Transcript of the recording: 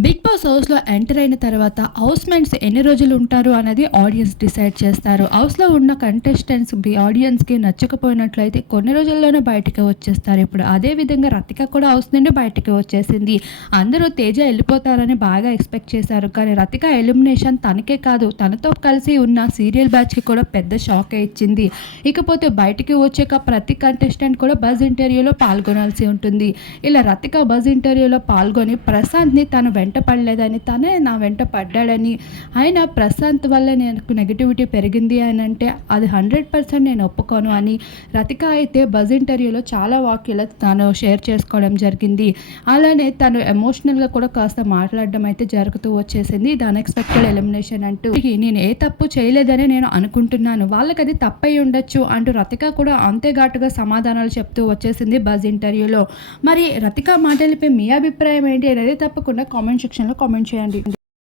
Big boss హౌస్‌లో enter అయిన తర్వాత హౌస్‌మేట్స్ ఎన్ని రోజులు ఉంటారు అనేది ఆడియన్స్ డిసైడ్ చేస్తారు. హౌస్‌లో ఉన్న కంటెస్టెంట్స్‌కి ఆడియన్స్‌కి నచ్చకపోయినట్లయితే కొన్ని రోజుల్లోనే బయటికి వచ్చేస్తారు. ఇప్పుడు అదే విధంగా రతిక కూడా హౌస్ నుండి బయటికి వచ్చేసింది. అందరూ తేజ ఎళ్ళిపోతారని బాగా ఎక్స్‌పెక్ట్ చేశారు. కానీ రతిక ఎలిమినేషన్ తనకే కాదు, తనతో కలిసి ఉన్న సీరియల్ బ్యాచ్‌కి కూడా పెద్ద షాకే ఇచ్చింది. ఇకపోతే బయటికి వచ్చాక ప్రతి కంటెస్టెంట్ కూడా బజ్ ఇంటర్వ్యూలో పాల్గొనాల్సి ఉంటుంది. ఇలా రతిక బజ్ ఇంటర్వ్యూలో పాల్గొని ప్రశాంత్‌ని తను వెంట పడలేదని, తనే నా వెంట పడ్డాడని, అయినా ప్రశాంత్ వల్ల నాకు నెగటివిటీ పెరిగింది అనంటే అది 100% నేను ఒప్పుకోను అని రతిక అయితే బజ్ ఇంటర్వ్యూలో చాలా వాక్యాలు తను షేర్ చేసుకోవడం జరిగింది. అలానే తను ఎమోషనల్‌గా కూడా కాస్త మాట్లాడడం అయితే జరుగుతూ వచ్చేసింది. ఇది అన్‌ఎక్స్‌పెక్టెడ్ ఎలిమినేషన్ అంటూ నేను ఏ తప్పు చేయలేదని నేను అనుకుంటున్నాను. వాళ్ళకది తప్పై ఉండొచ్చు అంటూ రతిక కూడా అంతే ఘాటుగా సమాధానాలు చెప్తూ వచ్చేసింది బజ్ ఇంటర్వ్యూలో. మరి రతిక మాటలపై మీ అభిప్రాయం ఏంటి అనేది తప్పకుండా కామెంట్ సెక్షన్‌లో కామెంట్ చేయండి.